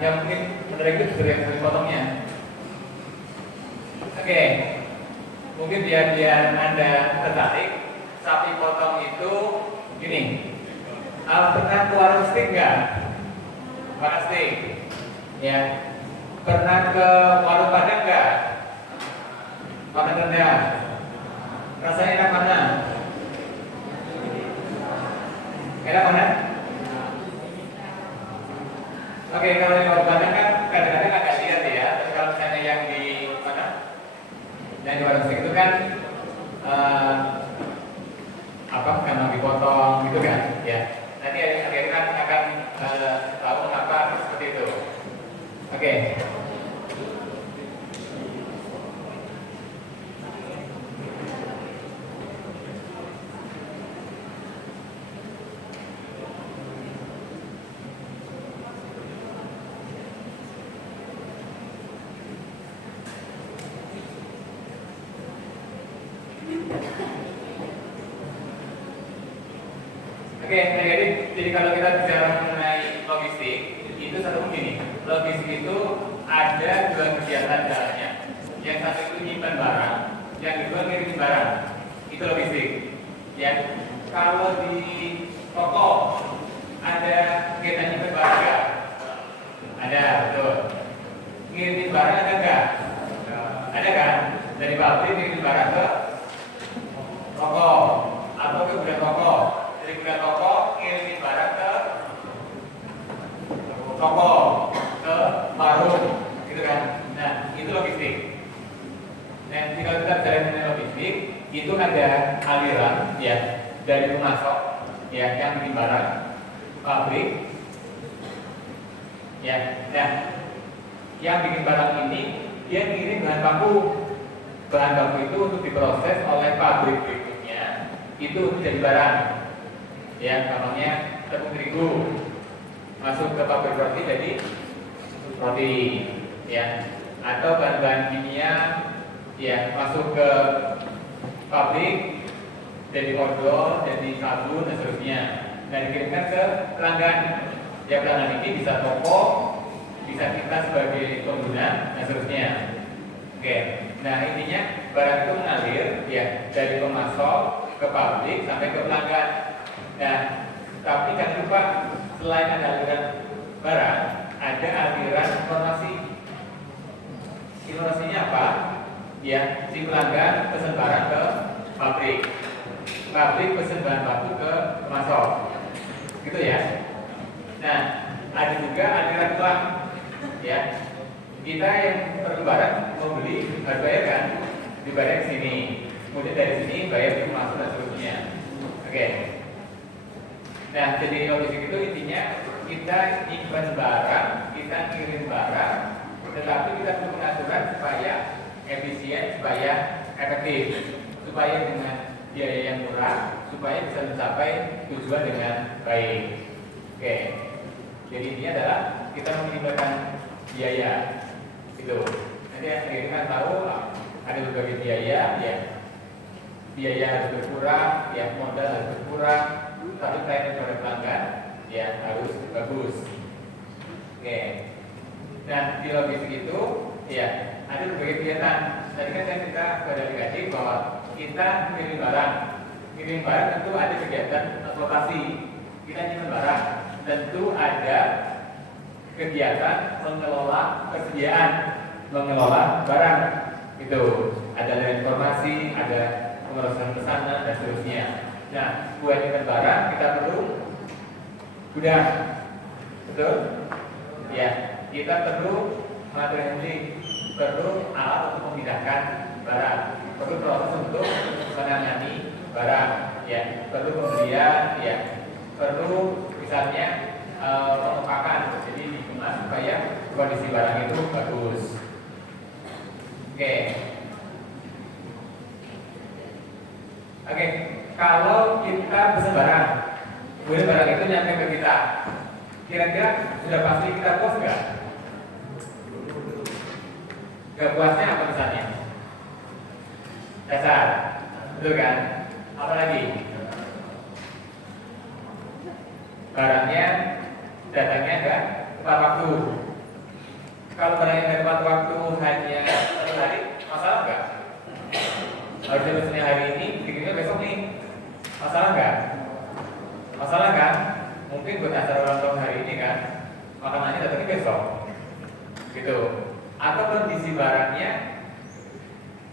Yang mungkin menarik itu justru yang potongnya. Oke, mungkin biar Anda tertarik, sapi potong itu gini. Pernah ke warung steak nggak? Makan steak, ya. Pernah ke warung Padang nggak? Makan rendang. Rasanya enak mana? Enak mana? Oke, kalau di warung Padang kan kadang-kadang agak lihat ya. Tapi kalau misalnya yang di mana? Yang di warung steak itu kan memang dipotong gitu kan? Ya. Nanti akhirnya akan tahu mengapa seperti itu. Oke. Oke, jadi kalau kita bicara mengenai logistik, itu satu begini. Logistik itu ada dua kegiatan jalannya. Yang satu itu nyimpan barang, yang kedua ngirim barang. Itu logistik. Ya, kalau di toko ada kegiatan nyimpan barang nggak? Ada, betul. Ngirim barang ada nggak? Ada kan? Dari pabrik ngirim barang ke toko atau ke gudang toko. Dari gudang toko ngirimin barang ke toko, ke warung, gitu kan? Nah, itu logistik. Nah, jika kita bicara mengenai logistik, itu ada aliran ya dari pemasok ya yang bikin barang, pabrik, ya. Nah, yang bikin barang ini dia ngirim bahan baku. Bahan baku itu untuk diproses oleh pabrik berikutnya, itu untuk jadi barang. Ya, namanya tepung terigu masuk ke pabrik roti jadi roti, ya. Atau bahan-bahan kimia, ya, masuk ke pabrik jadi odol, jadi sabun dan seterusnya. Nah, dikirimkan ke pelanggan. Ya, pelanggan ini bisa toko, bisa kita sebagai pengguna dan seterusnya. Oke. Nah, intinya barang itu mengalir ya dari pemasok ke pabrik sampai ke pelanggan. Nah, tapi jangan lupa selain ada aliran barang, ada aliran informasi. Informasinya apa? Ya, si pelanggan pesan barang ke pabrik, pabrik pesan bahan baku ke pemasok, gitu ya. Nah, ada juga aliran uang, ya. Kita yang perlu barang mau beli harus bayar kan, dibayar ke sini, kemudian dari sini bayar ke pemasok dan seterusnya. Oke. Nah, jadi logistik itu intinya kita nyimpan barang, kita kirim barang, tetapi kita perlu pengaturan supaya efisien, supaya efektif, supaya dengan biaya yang murah, supaya bisa mencapai tujuan dengan baik. Oke. Jadi intinya adalah kita meminimalkan biaya. Itu. Nanti kita kan tahu ada berbagai biaya, ya. Biaya harus berkurang, ya, modal harus berkurang, tapi pelayanan kepada pelanggan ya harus bagus. Oke. Nah, di logistik itu ya ada berbagai kegiatan. Tadi kan saya cerita pada adik-adik bahwa kita mengirim barang. Mengirim barang tentu ada kegiatan transportasi. Kita nyimpan barang. Tentu ada kegiatan mengelola persediaan, mengelola barang. Itu ada informasi, ada pengurusan pesanan dan seterusnya. Nah, buat nyimpan barang kita perlu gudang, betul? Ya, kita perlu material handling, perlu alat untuk memindahkan barang, perlu proses untuk menangani barang, ya, perlu pembelian, ya, perlu misalnya pengepakan, jadi dikemas supaya kondisi barang itu bagus. Oke. Oke, kalau kita pesan barang, kemudian barang itu nyampe ke kita, kira-kira sudah pasti kita puas nggak? Gak puasnya apa misalnya? Dasar, betul kan? Apa lagi? Barangnya datangnya enggak tepat waktu, Kalau barangnya dapat waktu hanya 1 hari, masalah nggak? Harusnya pesennya hari ini, bikinnya besok nih, masalah nggak? Masalah kan? Mungkin buat acara ulang tahun hari ini kan, makanannya datangnya besok, gitu. Atau kondisi barangnya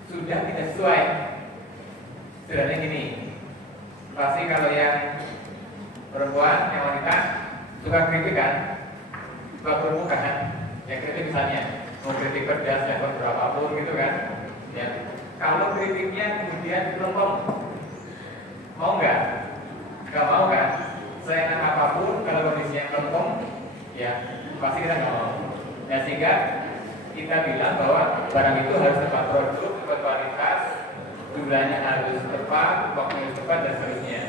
sudah tidak sesuai. Sudahnya gini, pasti kalau yang perempuan, yang wanita suka kritik kan, suka permukaan kan, yang kritik misalnya mau kritik pedas level berapapun gitu kan, ya. Kalau kritiknya kemudian melempem, mau nggak? Nggak mau kan? Seenak apapun kalau kondisinya melempem, ya pasti kita nggak mau. Nah sehingga kita bilang bahwa barang itu harus tepat produk, tepat kualitas, jumlahnya harus tepat, waktunya harus tepat dan seterusnya.